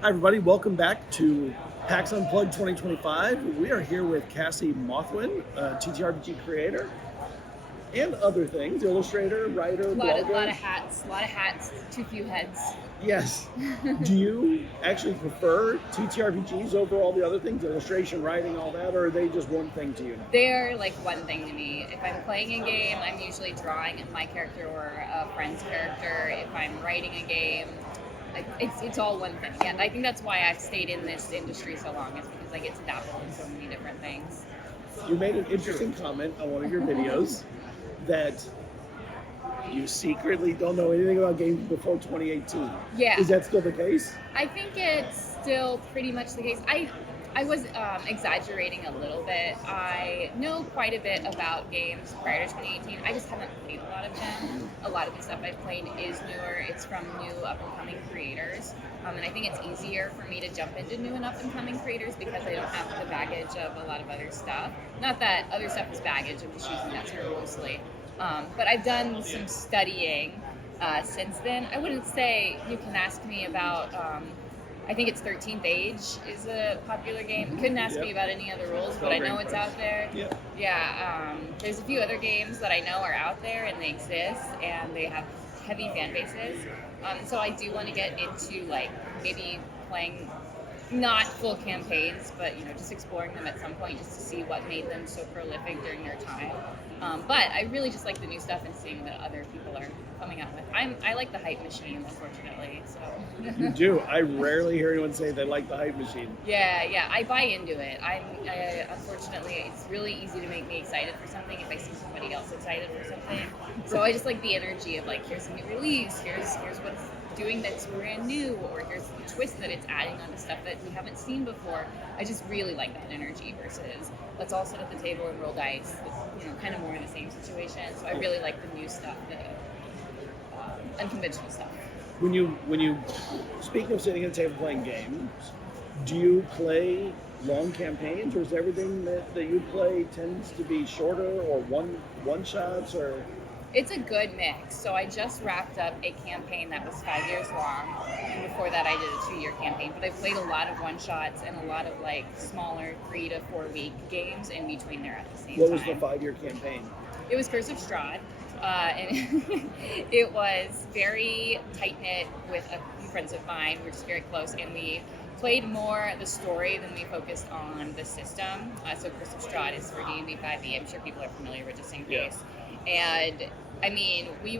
Hi, everybody. Welcome back to Pax Unplugged 2025. We are here with Cassie Mothwin, TTRPG creator, and other things, illustrator, writer, blogger. Lot of hats, too few heads. Yes. Do you actually prefer TTRPGs over all the other things, illustration, writing, all that, or are they just one thing to you? They're like one thing to me. If I'm playing a game, I'm usually drawing my character or a friend's character. If I'm writing a game, it's all one thing. And I think that's why I've stayed in this industry so long, is because I get to dabble in so many different things. You made an interesting comment on one of your videos that you secretly don't know anything about games before 2018. Yeah. Is that still the case? I think it's still pretty much the case. I was exaggerating a little bit. I know quite a bit about games prior to 2018. I just haven't played a lot of them. A lot of the stuff I've played is newer. It's from new up-and-coming creators. And I think it's easier for me to jump into new and up-and-coming creators because I don't have the baggage of a lot of other stuff. Not that other stuff is baggage, I'm just using that term mostly. But I've done some studying since then. I wouldn't say you can ask me about... I think it's 13th Age is a popular game. Couldn't ask me about any other rules, but I know it's out there. Yeah. There's a few other games that I know are out there and they exist and they have heavy fan bases. So I do want to get into like maybe playing not full campaigns, but just exploring them at some point just to see what made them so prolific during their time. But I really just like the new stuff and seeing what other people are coming out with. I like the hype machine, unfortunately. So You do. I rarely hear anyone say they like the hype machine. Yeah, I buy into it. Unfortunately, it's really easy to make me excited for something if I see somebody else excited for something. So I just like the energy of like, here's a new release, here's what it's doing that's brand new, or here's the twist that it's adding onto stuff that we haven't seen before. I just really like that energy versus let's all sit at the table and roll dice. It's, kind of more in the same situation. So I really like the new stuff, the unconventional stuff. When you speaking of sitting at the table playing games, do you play long campaigns, or is everything that you play tends to be shorter or one shots, or? It's a good mix. So I just wrapped up a campaign that was 5 years long. And before that, I did a 2-year campaign. But I played a lot of one-shots and a lot of like smaller 3 to 4 week games in between there at the same time. What was the 5-year campaign? It was Curse of Strahd. And it was very tight-knit with a few friends of mine. We're just very close. And we played more the story than we focused on the system. So Curse of Strahd is for D&D 5e. I'm sure people are familiar with just in case. And I mean, we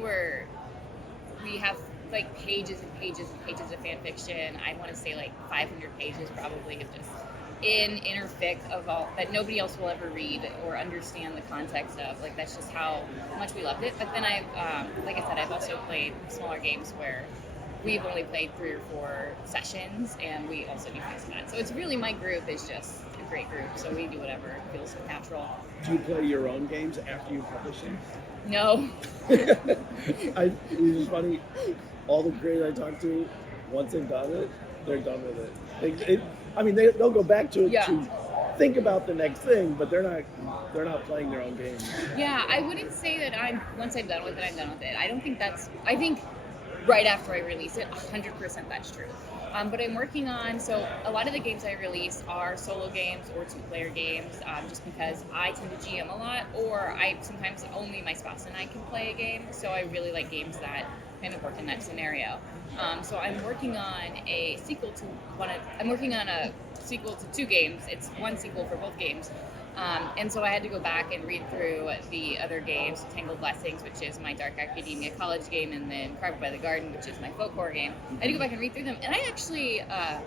have like pages and pages and pages of fan fiction. I want to say like 500 pages probably of just inner fic of all that nobody else will ever read or understand the context of. Like, that's just how much we loved it. But then like I said, I've also played smaller games where we've only played 3 or 4 sessions, and we also do things like that. So it's really, my group is just a great group, so we do whatever feels natural. Do you play your own games after you publish them? No. It's just funny. All the creators I talk to, once they've done it, they're done with it. They'll go back to it to think about the next thing, but they're not playing their own games. Yeah, I wouldn't say that once I'm done with it, I'm done with it. I think right after I release it, 100% that's true. But I'm working on, so a lot of the games I release are solo games or 2-player games, just because I tend to GM a lot, or sometimes only my spouse and I can play a game, so I really like games that kind of work in that scenario. So I'm working on a sequel to I'm working on a sequel to 2 games. It's one sequel for both games. And so I had to go back and read through the other games, Tangled Blessings, which is my Dark Academia college game, and then Carved by the Garden, which is my folk horror game. I had to go back and read through them, and I actually, I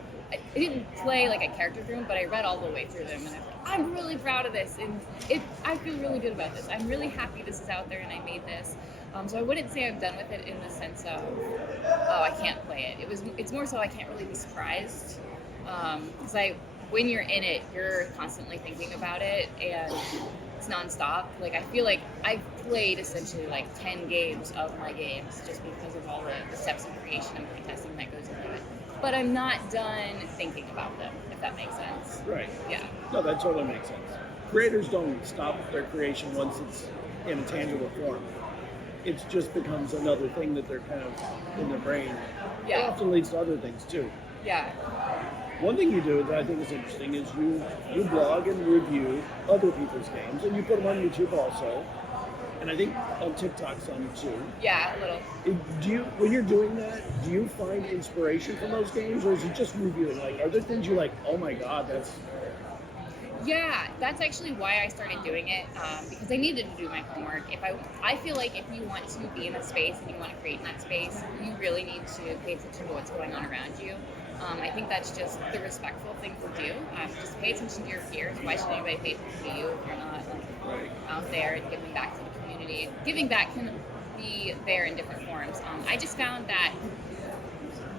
didn't play like a character through them, but I read all the way through them, and I was like, I'm really proud of this, and I feel really good about this. I'm really happy this is out there, and I made this. So I wouldn't say I'm done with it in the sense of, oh, I can't play it. It's more so I can't really be surprised, because when you're in it, you're constantly thinking about it, and it's nonstop. Like, I feel like I've played essentially like 10 games of my games just because of all the steps of creation and playtesting that goes into it. But I'm not done thinking about them, if that makes sense. Right. Yeah. No, that totally makes sense. Creators don't stop their creation once it's in a tangible form. It just becomes another thing that they're kind of in their brain. Yeah. It often leads to other things too. Yeah. One thing you do that I think is interesting is you blog and review other people's games, and you put them on YouTube also. And I think on TikTok some too. Yeah, a little. When you're doing that, do you find inspiration from those games, or is it just reviewing? Like, are there things you're like, oh my god, that's... Yeah, that's actually why I started doing it, because I needed to do my homework. I feel like if you want to be in a space and you want to create in that space, you really need to pay attention to what's going on around you. I think that's just the respectful thing to do. Just pay attention to your peers. Why should anybody pay attention to you if you're not out there and giving back to the community? Giving back can be there in different forms. I just found that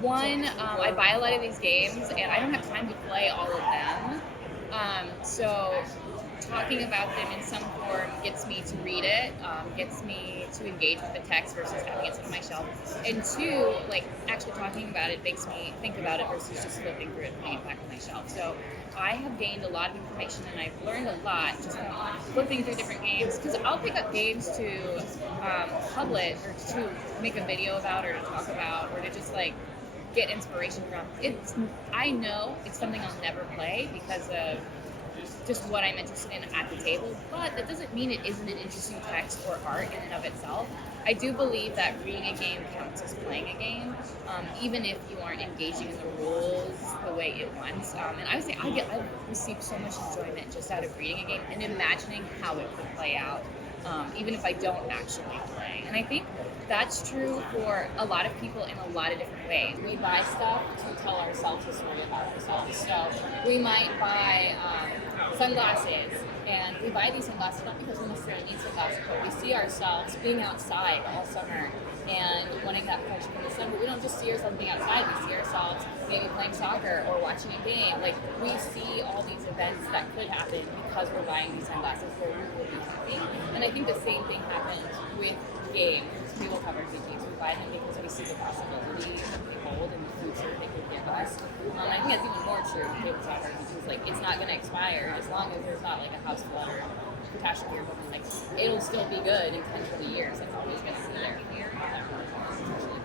I buy a lot of these games and I don't have time to play all of them. So talking about them in some form gets me to read it, gets me to engage with the text versus having it sit on my shelf. And two, like actually talking about it makes me think about it versus just flipping through it and putting it back on my shelf. So I have gained a lot of information and I've learned a lot just from flipping through different games. Because I'll pick up games to publish or to make a video about or to talk about or to just like get inspiration from. I know it's something I'll never play because of just what I'm interested in at the table, but that doesn't mean it isn't an interesting text or art in and of itself. I do believe that reading a game counts as playing a game, even if you aren't engaging in the rules the way it wants. And I would say I've received so much enjoyment just out of reading a game and imagining how it could play out, even if I don't actually play. And I think that's true for a lot of people in a lot of different ways. We buy stuff to tell ourselves a story about ourselves. So we might buy sunglasses, and we buy these sunglasses not because we necessarily need sunglasses, but we see ourselves being outside all summer and wanting that protection from the sun. But we don't just see ourselves being outside, we see ourselves maybe playing soccer or watching a game. Like, we see all these events that could happen because we're buying these sunglasses where we will be happy. And I think the same thing happens with games. Tabletop RPGs. We buy them because we see the possibility that they hold in the future they could give us. I think that's even more true with tabletop RPGs. Like, it's not going to expire as long as there's not like a house flood or catastrophe or something. Like, it'll still be good in 10, 20 years. It's always going to be there.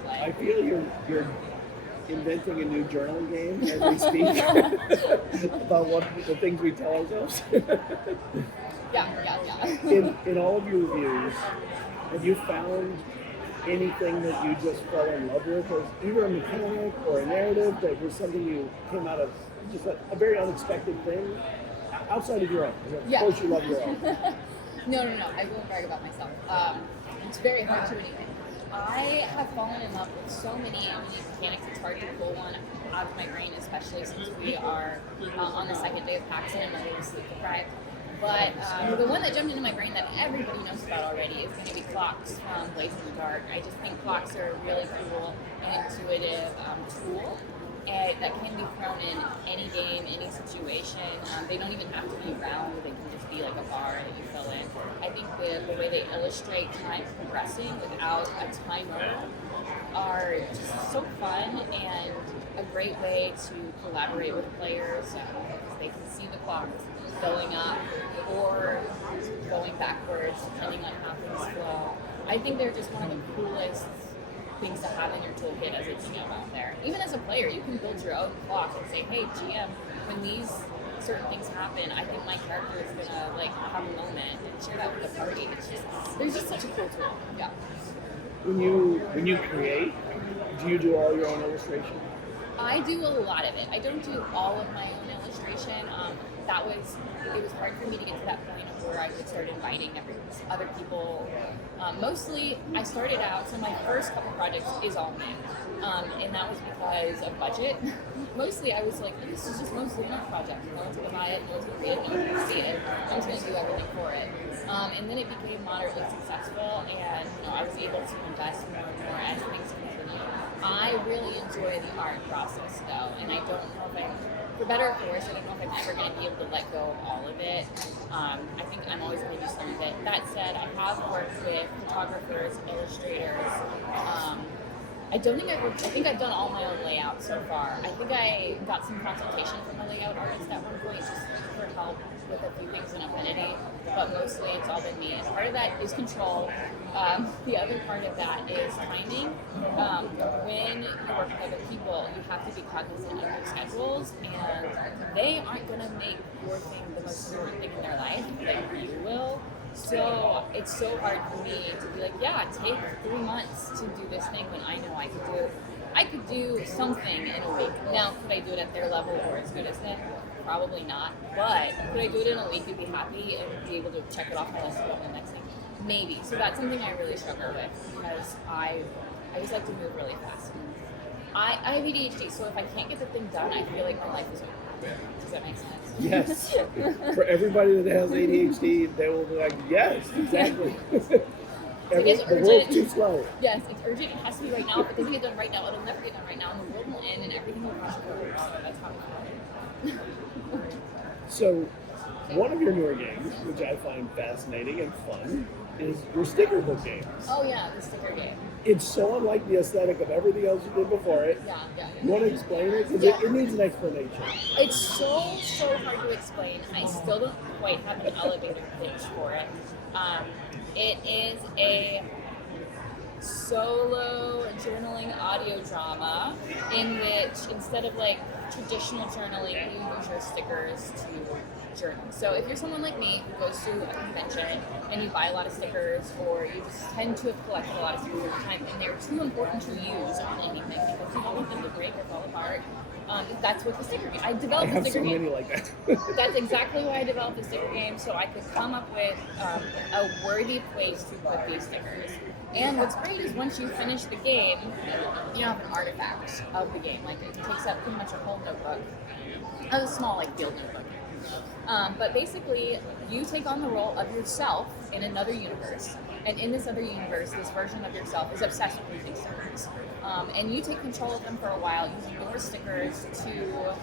I feel you're inventing a new journaling game as we speak about what the things we tell ourselves. Yeah. In all of your reviews, have you found anything that you just fell in love with, or either a mechanic or a narrative that was something you came out of just a very unexpected thing outside of your own? Of course you love your own. No. I won't brag about myself. It's very hard to anyway. I have fallen in love with so many mechanics. It's hard to pull one out of my brain, especially since we are on the second day of Pax and I'm a little sleep deprived. But the one that jumped into my brain that everybody knows about already is going to be clocks from Blaze in the Dark. I just think clocks are a really cool and intuitive tool that can be thrown in any game, any situation. They don't even have to be round. They can just be like a bar that you fill in. I think the way they illustrate time progressing without a timer are just so fun and a great way to collaborate with players because they can see the clock going up or going backwards depending on how things flow. I think they're just one of the coolest things to have in your toolkit as a GM out there. Even as a player, you can build your own clock and say, hey GM, when these certain things happen, I think my character is gonna like have a moment and share that with the party. There's just such a cool tool. Yeah. When you create, do you do all your own illustration? I do a lot of it. I don't do all of my own illustration. It was hard for me to get to that point where I could start inviting other people. Mostly, I started out, so my first couple projects is all me. And that was because of budget. Mostly, I was like, this is just mostly an art project. No one's going to buy it, no one's going to read it, no one's going to see it. I'm just going to do everything for it. And then it became moderately successful, and I was able to invest more and more as things continue. I really enjoy the art process, though, and I don't know if for better or for worse, I don't know if I'm ever going to be able to let go of all of it. I think I'm always going to do some of it. That said, I have worked with photographers, illustrators, I don't think I think I've done all my own layout so far. I think I got some consultation from a layout artist at one point just for help with a few things in Affinity, but mostly it's all been me. And part of that is control. The other part of that is timing. When you're working with other people, you have to be cognizant of their schedules, and they aren't going to make your thing the most important thing in their life, like you will. So it's so hard for me to be like, yeah, take 3 months to do this thing when I know I could do something in a week. Now, could I do it at their level or as good as them? Probably not. But could I do it in a week and be happy and be able to check it off my list and go to the next thing? Maybe. So that's something I really struggle with because I just like to move really fast. I have ADHD, so if I can't get the thing done, I feel like my life is over. Does that make sense? Yes. For everybody that has ADHD, they will be like, yes, exactly. The world's too slow. Yes, it's urgent. It has to be right now. If it doesn't get done right now, it'll never get done right now, and the world will end, and everything will rush forward. So that's how I feel. So, one of your newer games, which I find fascinating and fun, is your sticker book games. Oh yeah, the sticker game. It's so unlike the aesthetic of everything else you did before it. Yeah. You want to explain it? Because it needs an explanation. It's so hard to explain. I still don't quite have an elevator pitch for it. It is a solo journaling audio drama in which instead of like traditional journaling, you use your stickers to journal. So if you're someone like me who goes to a convention and you buy a lot of stickers, or you just tend to have collected a lot of stickers over time and they're too important to use on anything because you don't want them to break or fall apart, that's what the sticker game. I developed the sticker game. I have so many like that. That's exactly why I developed the sticker game, so I could come up with a worthy place to put these stickers. And what's great is once you finish the game, you have an artifact of the game. Like it takes up pretty much a whole notebook. A small like field notebook. But basically, you take on the role of yourself in another universe. And in this other universe, this version of yourself is obsessed with using stickers. And you take control of them for a while using your stickers to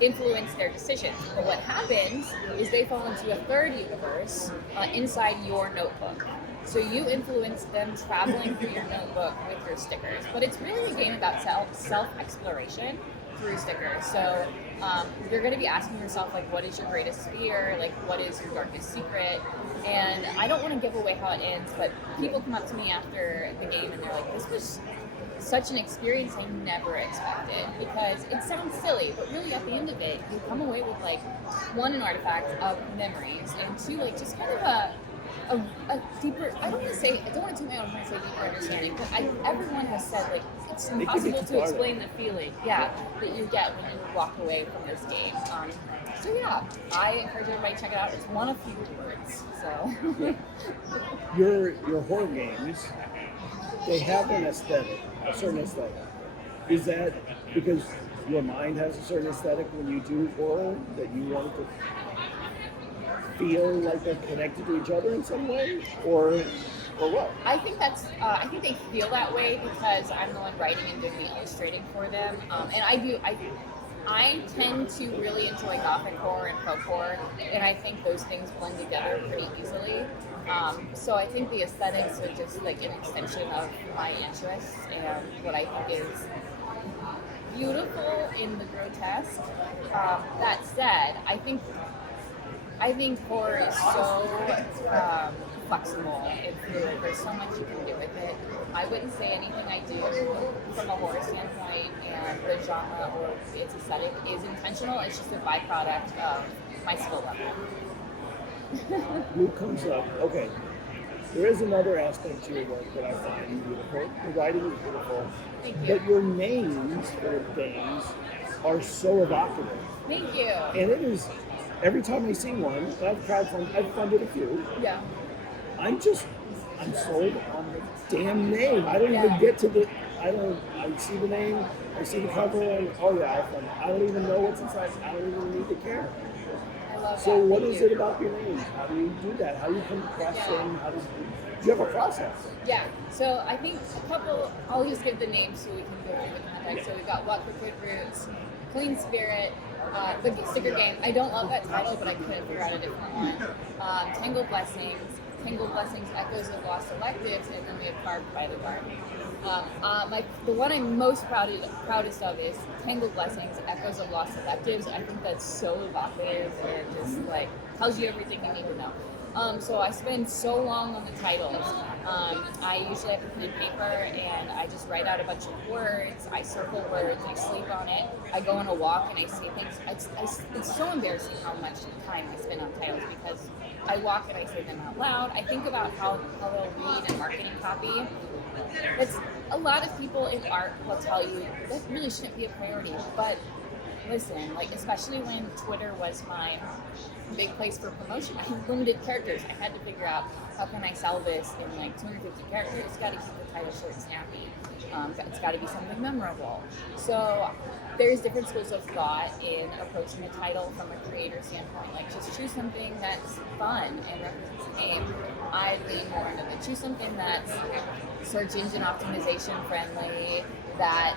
influence their decisions. But what happens is they fall into a third universe inside your notebook. So you influence them traveling through your notebook with your stickers. But it's really a game about self-exploration through stickers. So you're going to be asking yourself, like, what is your greatest fear? Like, what is your darkest secret? And I don't want to give away how it ends, but people come up to me after the game and they're like, this was such an experience I never expected, because it sounds silly, but really at the end of it, you come away with, like, one, an artifact of memories, and two, like, just kind of a deeper, I don't want to take my own time to say deeper understanding, but everyone has said, like, it's impossible to explain the feeling, that you get when you walk away from this game. So yeah, I encourage everybody to check it out. It's one of few words, so. Your horror games, they have an aesthetic, a certain aesthetic. Is that because your mind has a certain aesthetic when you do horror, that you want to feel like they're connected to each other in some way, or what? I think I think they feel that way because I'm the one writing and doing the illustrating for them, and I tend to really enjoy gothic horror and folk horror, and I think those things blend together pretty easily. So I think the aesthetics are just like an extension of my interests and what I think is beautiful in the grotesque. That said, I think horror is so flexible and fluid. There's so much you can do with it. I wouldn't say anything I do from a horror standpoint and the genre or its aesthetic is intentional. It's just a byproduct of my skill level. Who comes up? Okay, there is another aspect to your work that I find beautiful. The writing is beautiful. Thank you. But your names for your games are so evocative. Thank you. And it is, every time I see one, I've funded a few. Yeah. I'm sold on the damn name. I don't even get to I see the name, I see the cover, and I don't even know what's inside. I don't even need to care. I love So that. what Thank is you. it about your names? How do you do that? How do you come across them? Do you have a process? Yeah, so I think I'll just give the names so we can go through the context. So we've got What for Good Roots, Clean Spirit, the sticker game. I don't love that title, but I couldn't figure out a different one. Tangled Blessings, Tangled Blessings, Echoes of Lost Electives, and then we have Carved by the Dark. The one I'm most proudest of is Tangled Blessings, Echoes of Lost Electives. I think that's so evocative and just like tells you everything you need to know. So I spend so long on the titles. I usually have a pen and paper and I just write out a bunch of words. I circle words, I sleep on it. I go on a walk and I say things. It's so embarrassing how much time I spend on titles because I walk and I say them out loud. I think about how they'll read in marketing copy. A lot of people in art will tell you that really shouldn't be a priority, but listen, like especially when Twitter was my big place for promotion, I had limited characters. I had to figure out how can I sell this in like 250 characters. It's got to keep the title short and snappy. It's got to be something memorable. So there's different schools of thought in approaching a title from a creator standpoint. Like just choose something that's fun and represents the game. I lean more into the choose something that's search engine optimization friendly, that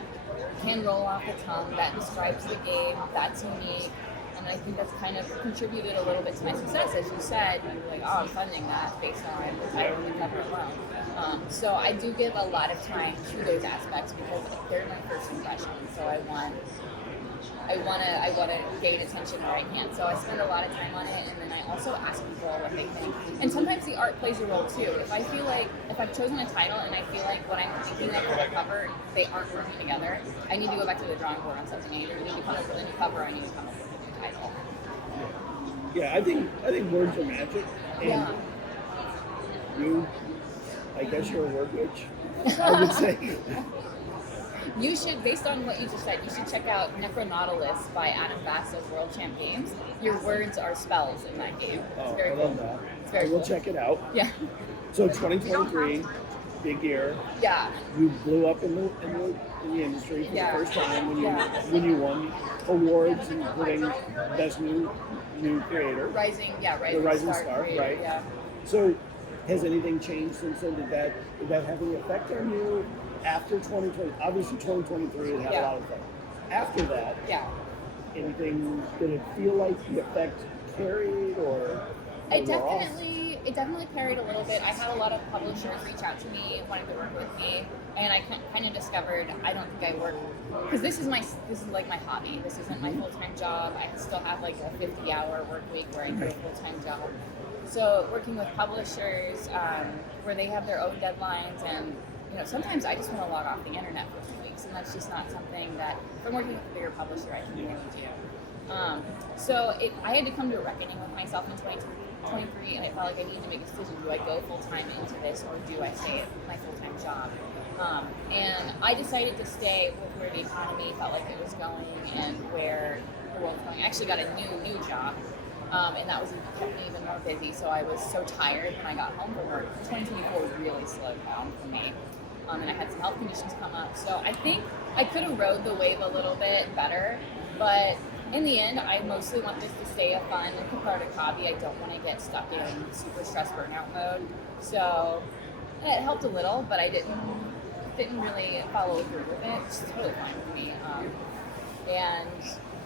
can roll off the tongue, that describes the game, that's unique. And I think that's kind of contributed a little bit to my success. As you said, you were like, oh, I'm funding that based on the title and the cover alone. So I do give a lot of time to those aspects because they're my first impression. So I want to gain attention where I can. So I spend a lot of time on it, and then I also ask people what they think. And sometimes the art plays a role too. If I've chosen a title and I feel like what I'm thinking of for the cover, they aren't working together, I need to go back to the drawing board on something. I either need to come up with a new cover or I need to come up with a new title. Yeah, I think words are magic. And you, I guess you're a word witch, I would say. You should, based on what you just said, you should check out Necronautilus by Adam Bass of World Champ Games. Your words are spells in that game. It's very cool. I love that. It's very I will cool. check it out. Yeah. So 2023, big year. Yeah. You blew up in the industry for the first time when you won awards, including best new creator. Rising Star, creator, right? Yeah. So has anything changed since then? Did that have any effect on you after 2020? Obviously 2023 it had a lot of effect. After that, anything, did it feel like the effect carried or It definitely carried a little bit. I had a lot of publishers reach out to me wanting to work with me, and I kind of discovered I don't think I work because this is like my hobby. This isn't my full-time job. I still have like a 50-hour work week where I do a full-time job. So working with publishers where they have their own deadlines, and sometimes I just want to log off the internet for 2 weeks, and that's just not something that if I'm working with a bigger publisher I can really do. I had to come to a reckoning with myself in 2023, and I felt like I needed to make a decision. Do I go full-time into this, or do I stay at my full-time job? And I decided to stay with where the economy felt like it was going and where the world was going. I actually got a new job, and that kept me even more busy, so I was so tired when I got home from work. 2024 really slowed down for me, and I had some health conditions come up. So I think I could have rode the wave a little bit better, but in the end, I mostly want this to stay a fun and cathartic hobby. I don't want to get stuck in super stress burnout mode. So it helped a little, but I didn't really follow through with it. It's totally fine with me. And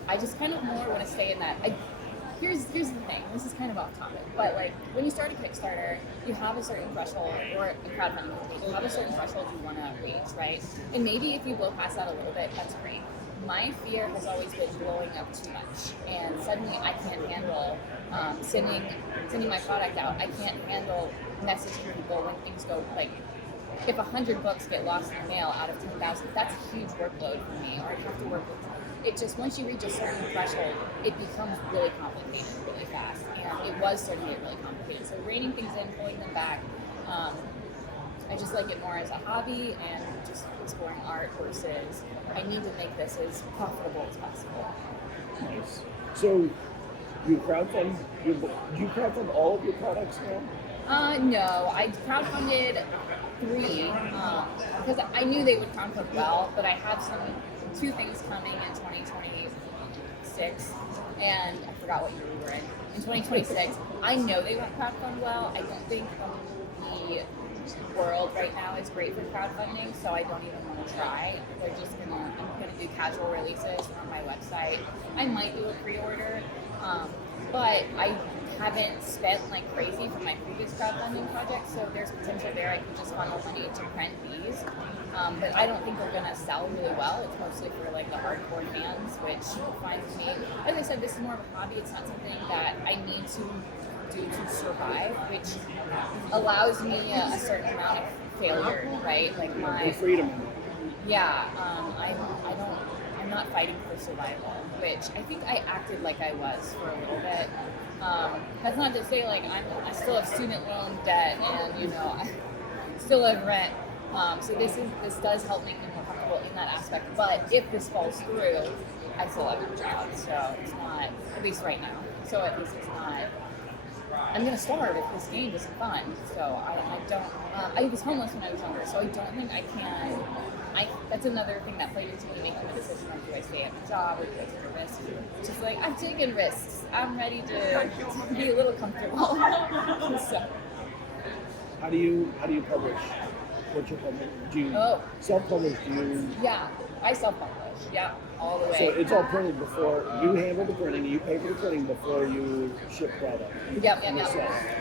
I just kind of more want to stay in that. Here's the thing. This is kind of off topic, but like when you start a Kickstarter, you have a certain threshold, or a crowdfunding page, you have a certain threshold you want to reach, right? And maybe if you blow past that a little bit, that's great. My fear has always been blowing up too much, and suddenly I can't handle sending my product out. I can't handle messaging people when things go, like, if 100 books get lost in the mail out of 10,000, that's a huge workload for me, or I have to work with it. Just once you reach a certain threshold, it becomes really complicated really fast, and it was starting to get really complicated. So reining things in, pulling them back, I just like it more as a hobby and just exploring art versus I need to make this as profitable as possible. Nice. So you crowdfund all of your products now? No, I crowdfunded 3 because I knew they would crowdfund well, but I have 2 things coming in 2026, and I forgot what year we were in. In 2026, I know they won't crowdfund well. I don't think the world right now is great for crowdfunding, so I don't even want to try. I'm gonna do casual releases on my website. I might do a pre-order, but I haven't spent like crazy for my previous crowdfunding projects, so there's potential there. I can just funnel money to print these, but I don't think they're gonna sell really well. It's mostly for like the hardcore fans, which fine with me. As I said, this is more of a hobby. It's not something that I need to do to survive, which allows me a certain amount of failure, right? Like my freedom. Yeah, I'm not fighting for survival, which I think I acted like I was for a little bit. That's not to say like I still have student loan debt and I still have rent. So this does help make me more comfortable in that aspect. But if this falls through, I still have a job, so it's not, at least right now. So at least it's not. I'm gonna starve if this game isn't fun. So I don't. I was homeless when I was younger, so I don't think I can. That's another thing that played into me making the decision: like, do I stay at my job or do I take a risk? Just like I've taken risks. I'm ready to be a little comfortable. So. How do you publish? What's your publish? Do you self-publish? Yeah, I self-publish. Yeah, all the way. So it's all printed before you handle the printing. You pay for the printing before you ship product. Yep.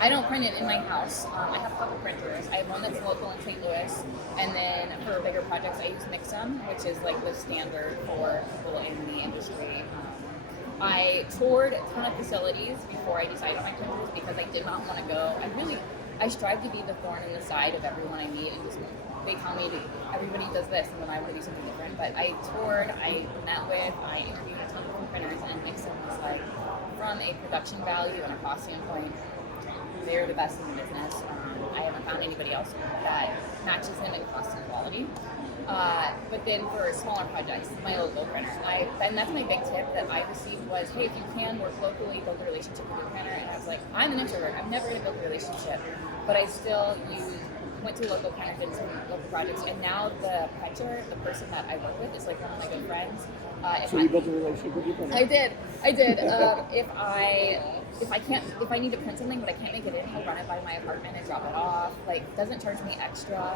I don't print it in my house. I have a couple printers. I have one that's local in St. Louis, and then for bigger projects, I use Mixum, which is like the standard for people in the industry. I toured a ton of facilities before I decided on my printers because I did not want to go. I strive to be the thorn in the side of everyone I meet, and just they tell me everybody does this, and then I want to do something different. But I toured, I met with, I interviewed a ton of different printers, and Mixum was like, from a production value and a cost standpoint, they're the best in the business. I haven't found anybody else that matches them in cost and quality. But then for smaller projects, my local printer. And that's my big tip that I received was, hey, if you can work locally, build a relationship with your printer. And I was like, I'm an introvert. I'm never going to build a relationship. But I still went to local printers, did some local projects. And now the printer, the person that I work with, is like one of my good friends. So you built a relationship with your printer? I did. If I need to print something but I can't make it in, he'll run it by my apartment and drop it off. Like, doesn't charge me extra.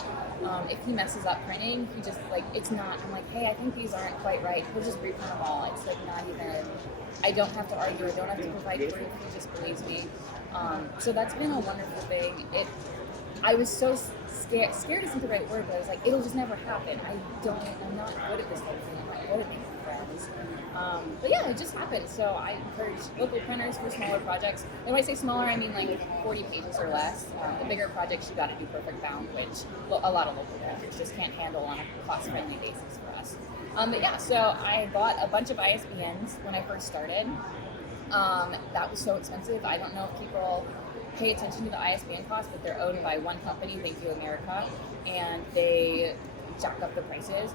If he messes up printing, he just it's not. I'm like, hey, I think these aren't quite right. He'll just reprint them all. It's like not even. I don't have to argue. I don't have to provide proof. He just believes me. So that's been a wonderful thing. I was so scared. Scared isn't the right word, but I was like, it'll just never happen. I'm not good at this whole thing. I'm not good at making friends. But yeah, it just happened. So I encourage local printers for smaller projects. And when I say smaller, I mean like 40 pages or less. The bigger projects, you got to do perfect bound, which a lot of local printers just can't handle on a cost-friendly basis for us. But yeah, so I bought a bunch of ISBNs when I first started. That was so expensive. I don't know if people pay attention to the ISBN cost, but they're owned by one company, Thank You America, and they jack up the prices.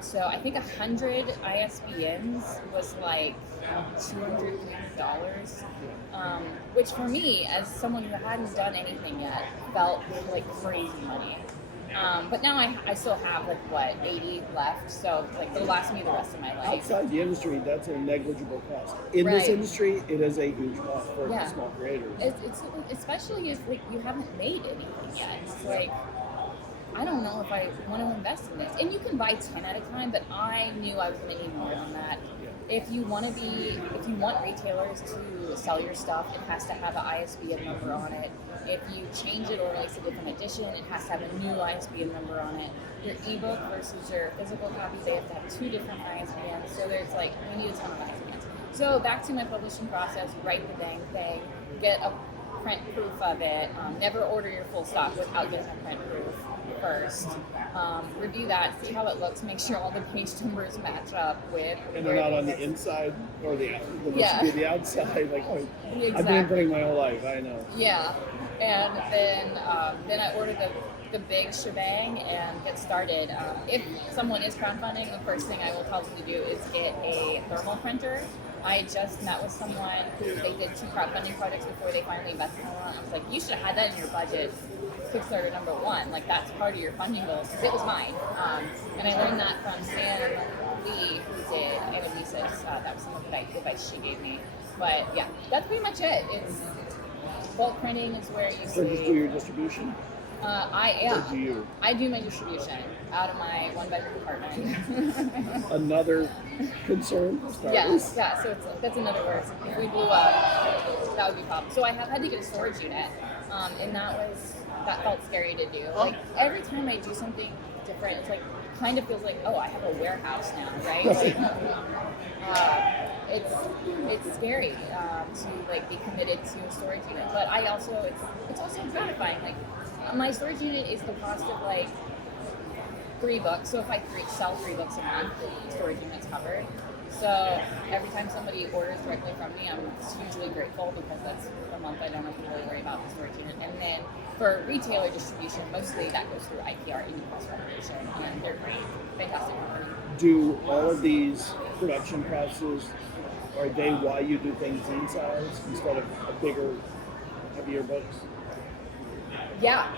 So I think 100 ISBNs was like $200, which for me, as someone who hadn't done anything yet, felt like crazy money. But now I still have 80 left, so it'll last me the rest of my life. Outside the industry, that's a negligible cost. In this industry, it is a huge cost for small creators. It's especially if you haven't made anything yet. It's I don't know if I want to invest in this. And you can buy 10 at a time, but I knew I was going to need more than that. If you want retailers to sell your stuff, it has to have an ISBN number on it. If you change it or release a different edition, it has to have a new ISBN number on it. Your ebook versus your physical copy, they have to have two different ISBNs. So there's we need a ton of ISBNs. So back to my publishing process, write the dang thing, get a print proof of it, never order your full stock without getting a print proof first. Review that, see how it looks, make sure all the page numbers match up with. And they're not on the inside or the should be the outside. Exactly. I've been printing my whole life, I know. Yeah, and then I ordered the big shebang and get started. If someone is crowdfunding, the first thing I will probably do is get a thermal printer. I just met with someone who they did 2 crowdfunding projects before they finally invested in one. I was like, you should have had that in your budget. Kickstarter number 1, that's part of your funding goals, because it was mine. And I learned that from Stan Lee, who did Anabesis. That was some of the advice she gave me. But yeah, that's pretty much it. It's bulk printing is where you So just do your distribution? I do my distribution out of my one-bedroom apartment. Another concern for starters. Yeah. So that's another word. If we blew up, that would be a problem. So I have had to get a storage unit, and that felt scary to do. Like every time I do something different, it's like kind of feels like, oh, I have a warehouse now, right? Like, it's scary to like be committed to a storage unit, but it's also gratifying. Like my storage unit is the cost of like 3 books. So if I sell 3 books a month, the storage unit's covered. So every time somebody orders directly from me, I'm hugely grateful because that's a month I don't have to really worry about the storage unit. And then for retailer distribution, mostly that goes through IPR, Indie Press Publication, and they're great, fantastic company. Do all of these production processes, are they why you do things in size instead of a bigger, heavier books? Yeah.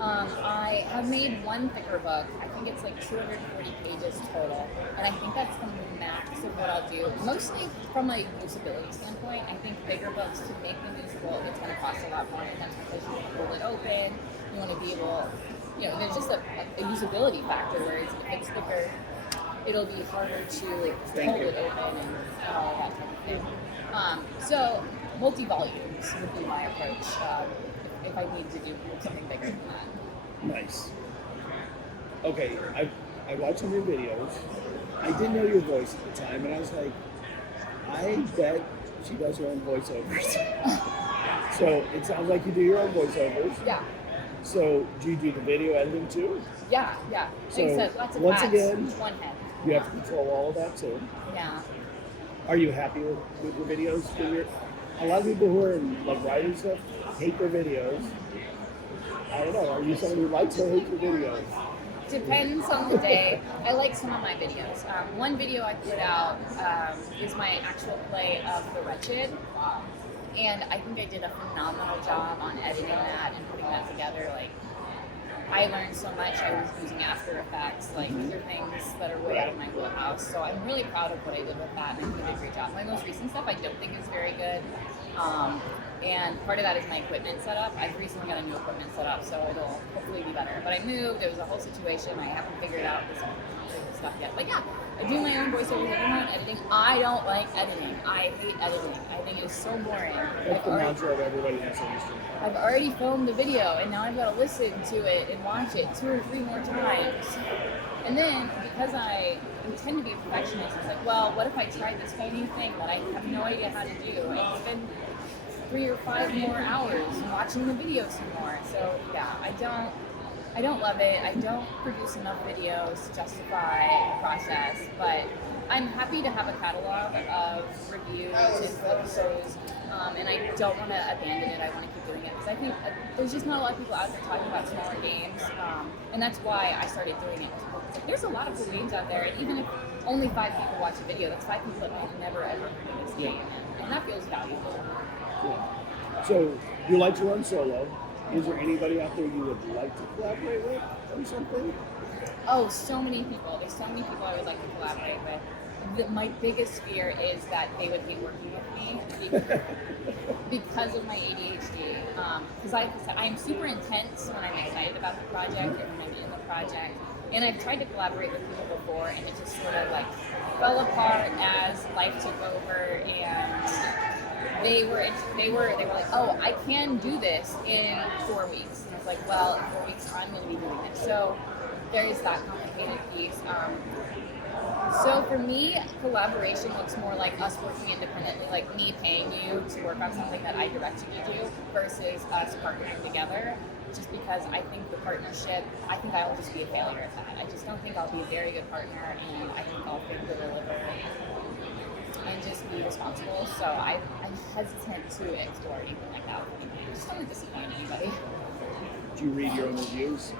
I have made one thicker book. I think it's like 240 pages total, and I think that's the max of what I'll do. Mostly from a usability standpoint, I think bigger books to make them usable, it's going to cost a lot more, and that's because you want to hold it open. You want to be able, there's just a usability factor where if it's thicker, it'll be harder to hold it open and all that type of thing. So multi-volumes would be my approach. If I need to do something bigger than that. Nice. Okay, I watched some of your videos. I didn't know your voice at the time, and I was like, I bet she does her own voiceovers. So it sounds like you do your own voiceovers. Yeah. So do you do the video editing too? Yeah. So like I said, lots of once hats, again, one head. You have to control all of that too. Yeah. Are you happy with your videos? A lot of people who are in like writing stuff hate their videos. I don't know. Are you someone who likes or hates your videos? Depends on the day. I like some of my videos. One video I put out is my actual play of The Wretched. And I think I did a phenomenal job on editing that and putting that together. Like, I learned so much. I was using After Effects. Like, these are things that are way out of my wheelhouse. So I'm really proud of what I did with that, and I think I did a great job. My most recent stuff I don't think is very good. And part of that is my equipment setup. I've recently got a new equipment set up, so it'll hopefully be better. But I moved. There was a whole situation. I haven't figured out this stuff yet. But yeah, I do my own voiceovers. I do my own editing. I don't like editing. I hate editing. I think it's so boring. That's the mantra of everybody in this industry. I've already filmed the video, and now I've got to listen to it and watch it 2 or 3 more times. And then, because I tend to be a perfectionist, it's like, well, what if I tried this whole new thing that I have no idea how to do? And spend 3 or 5 more hours watching the video some more. So yeah, I don't love it. I don't produce enough videos to justify the process, but I'm happy to have a catalog of reviews and episodes, and I don't want to abandon it. I want to keep doing it because I think there's just not a lot of people out there talking about smaller games, and that's why I started doing it. There's a lot of cool games out there, and even if only 5 people watch a video, that's 5 people that might never ever heard of this game, and that feels valuable. Yeah. So you like to run solo. Is there anybody out there you would like to collaborate with on something? Oh, so many people. There's so many people I would like to collaborate with. My biggest fear is that they would be working with me because of my ADHD. Because I am super intense when I'm excited about the project and when I'm in the project. And I've tried to collaborate with people before, and it just sort of like fell apart as life took over, and they were like, oh, I can do this in 4 weeks. And I was like, well, in 4 weeks I'm going to be doing it. So there is that complicated piece. So for me, collaboration looks more like us working independently, like me paying you to work on something that I directed you to versus us partnering together. Just because I think the partnership, I think I will just be a failure at that. I just don't think I'll be a very good partner, and I think I'll fail to deliver and just be responsible. So I'm hesitant to explore anything like that. I just don't want to disappoint anybody. Do you read your own reviews?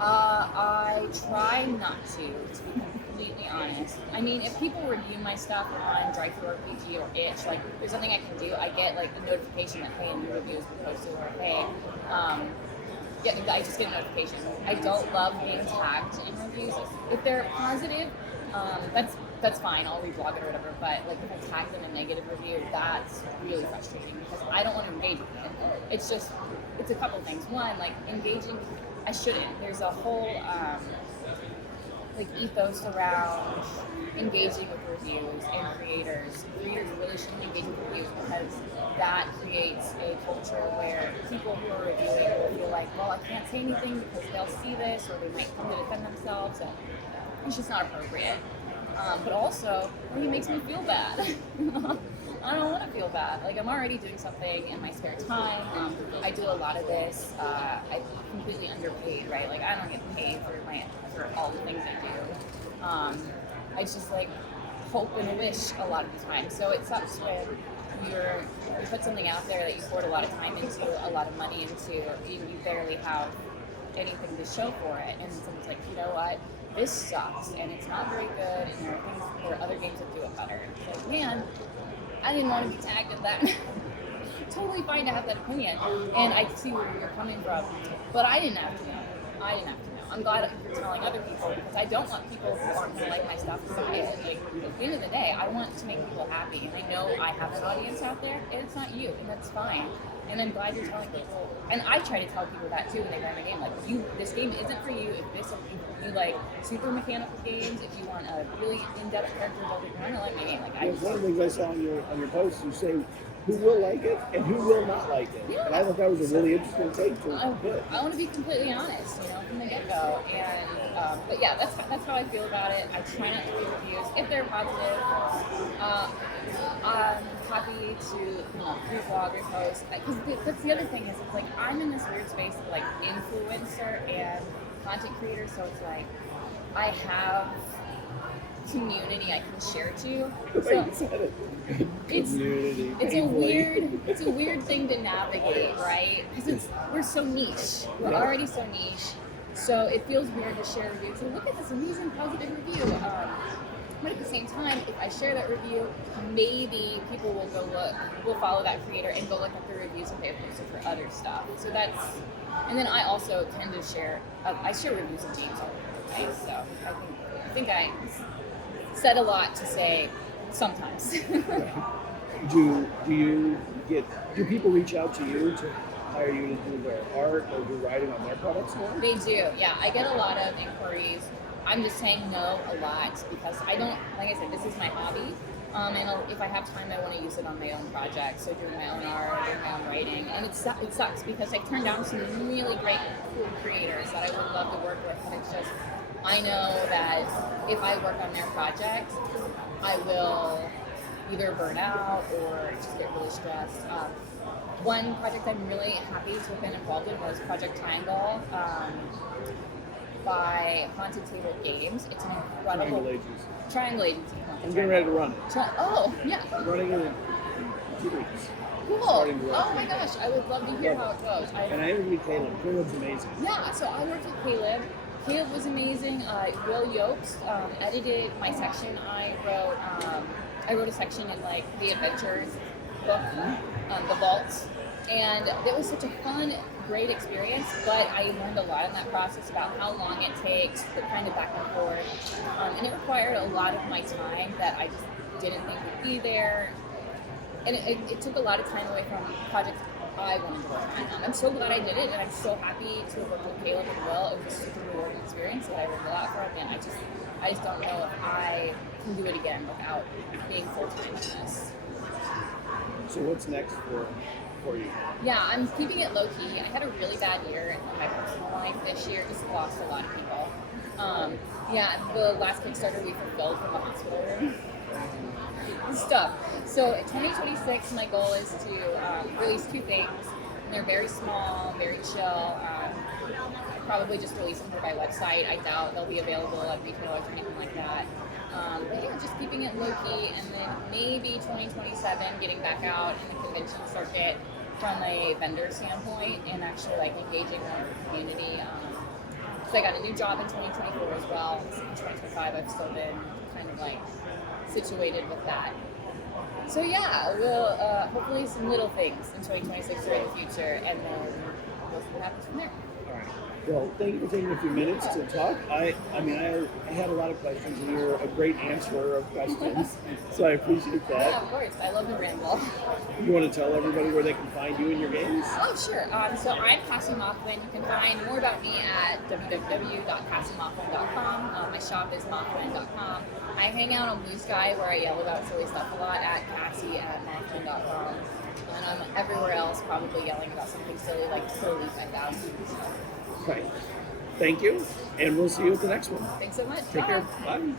I try not to be completely honest. I mean, if people review my stuff on TTRPG or Itch, like, there's something I can do. I get, like, a notification that, hey, a new review has been posted, or, hey, yeah, I just get a notification. I don't love being tagged in reviews. If they're positive, that's that's fine, I'll reblog it or whatever, but like if I tag them a negative review, that's really frustrating because I don't want to engage with it. It's a couple things. One, like engaging, I shouldn't. There's a whole like ethos around engaging with reviews and creators. Creators really shouldn't engage with reviews because that creates a culture where people who are reviewing will feel like, well, I can't say anything because they'll see this or they might come to defend themselves, and it's just not appropriate. But also, it makes me feel bad. I don't want to feel bad. Like, I'm already doing something in my spare time. I do a lot of this. I'm completely underpaid, right? Like, I don't get paid for all the things I do. I just, like, hope and wish a lot of the time. So it sucks when you put something out there that you poured a lot of time into, a lot of money into, you barely have anything to show for it. And someone's like, you know what? This sucks, and it's not very good, and there are other games that do it better. It's like, man, I didn't want to be tagged in that. Totally fine to have that opinion, and I see where you're coming from, but I didn't have to know. I'm glad you're telling other people, because I don't want people who aren't going to like my stuff to buy it. Like, at the end of the day, I want to make people happy, and I know I have an audience out there, and it's not you, and that's fine. And I'm glad you're telling people, and I try to tell people that too when they buy my game. Like, this game isn't for you. If you like super mechanical games, if you want a really in-depth character builder, you're not gonna like my game. Like, one of the things I saw on your post, you say who will like it and who will not like it. Yeah. And I thought that was a really interesting take to put. I want to be completely honest, from the get-go. And but yeah, that's how I feel about it. I try not to read reviews if they're positive. I'm happy to reblog, repost, because that's the other thing is it's like I'm in this weird space of like influencer and content creator, so it's like I have community I can share to. So it's a weird thing to navigate, right? Because we're so niche. We're already so niche. So it feels weird to share reviews. So look at this amazing positive review. But at the same time, if I share that review, maybe people will follow that creator and go look at the reviews if they post it for other stuff. So and then I also tend to share reviews of games all over the place. So I think I said a lot to say sometimes. Do people reach out to you to hire you to do their art or do writing on their products more? They do, yeah. I get a lot of inquiries. I'm just saying no a lot because I don't, like I said, this is my hobby. And if I have time, I want to use it on my own projects, so doing my own art, doing my own writing. And it sucks because I turned down some really great, cool creators that I would love to work with, and it's just, I know that if I work on their project, I will either burn out or just get really stressed. One project I'm really happy to have been involved in was Project Triangle by Haunted Table Games. It's an incredible Triangle Agency. I'm getting ready to run it. Oh, yeah. I'm running it in 2 weeks. Cool. Oh my gosh, I would love to hear how it goes. And I interviewed Caleb. Caleb's amazing. Yeah, so I worked with Caleb. Caleb was amazing. Will Yopes edited my section. I wrote a section in like the Adventures book, the Vaults, and it was such a fun, great experience. But I learned a lot in that process about how long it takes, the kind of back and forth, and it required a lot of my time that I just didn't think would be there, and it took a lot of time away from projects I wanted to work on. I'm so glad I did it, and I'm so happy to have worked with Caleb and Will. It was such a rewarding experience that I learned a lot from, and I just don't know if I can do it again without being full-time in this. So what's next for you? Yeah, I'm keeping it low-key. I had a really bad year in my personal life this year, just lost a lot of people. The last Kickstarter we fulfilled from the hospital room. Stuff. So 2026, my goal is to release 2 things. And they're very small, very chill. Probably just release them through my website. I doubt they'll be available at retailers or anything like that. But yeah, just keeping it low-key, and then maybe 2027 getting back out in the convention circuit from a vendor standpoint and actually like engaging more with the community. So I got a new job in 2024 as well. In 2025, I've still been kind of like situated with that. So yeah, we'll hopefully some little things in 2026 or in the future, and then we'll see what happens from there. All right. Well, thank you for taking a few minutes to talk. I had a lot of questions, and you're a great answerer of questions, so I appreciate that. Yeah, of course. I love a ramble. You want to tell everybody where they can find you and your games? Oh, sure. So I'm Cassie Mothwin. You can find more about me at www.cassiemothwin.com. My shop is mothwin.com. I hang out on Blue Sky, where I yell about silly stuff a lot, at cassie@mothwin.com. And I'm everywhere else probably yelling about something silly like Silly 5000. Right. Thank you, and we'll see you at the next one. Thanks so much. Take Bye. care. Bye.